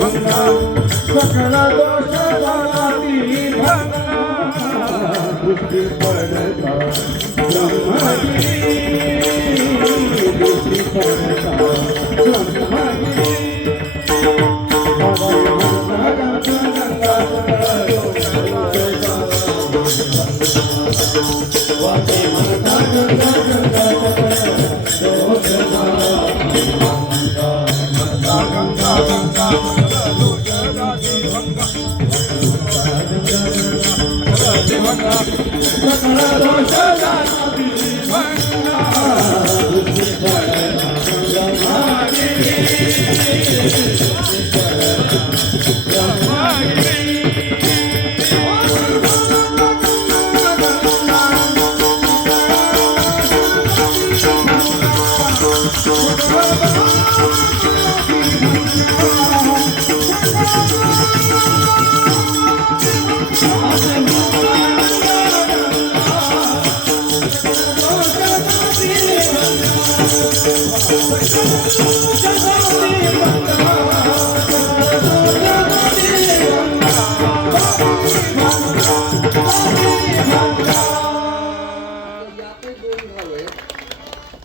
गंगा सकला दोष जाती भंगा दृष्टि पड़ता ब्रह्मगिरी दृष्टि पड़ता ब्रह्मगिरी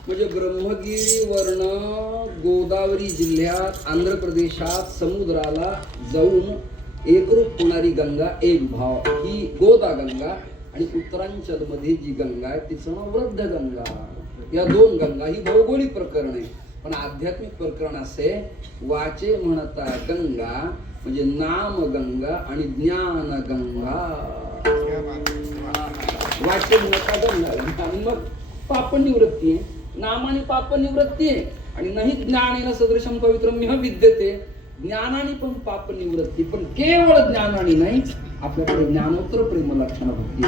म्हणजे ब्रह्मगिरीवर्ण गोदावरी जिल्ह्यात आंध्र प्रदेशात समुद्राला जाऊन एकरूप होणारी गंगा एक भाव ही गोदा गंगा आणि उत्तरांचल मध्ये जी गंगा आहे तिचं नाव वृद्ध गंगा. या दोन गंगा ही भौगोलिक प्रकरण आहे, पण आध्यात्मिक प्रकरण असे वाचे म्हणता गंगा म्हणजे नाम गंगा आणि ज्ञान गंगा. वाचे म्हणता गंगा मग पाप निवृत्ती आहे, नामाने पाप निवृत्ती आहे आणि नाही ज्ञानेन सदृशम पवित्रम विद्यते. ज्ञानाने पण पाप निवृत्ती, पण केवळ ज्ञानाने नाही, आपल्याकडे ज्ञानोत्तर प्रेम लक्षण भक्ती.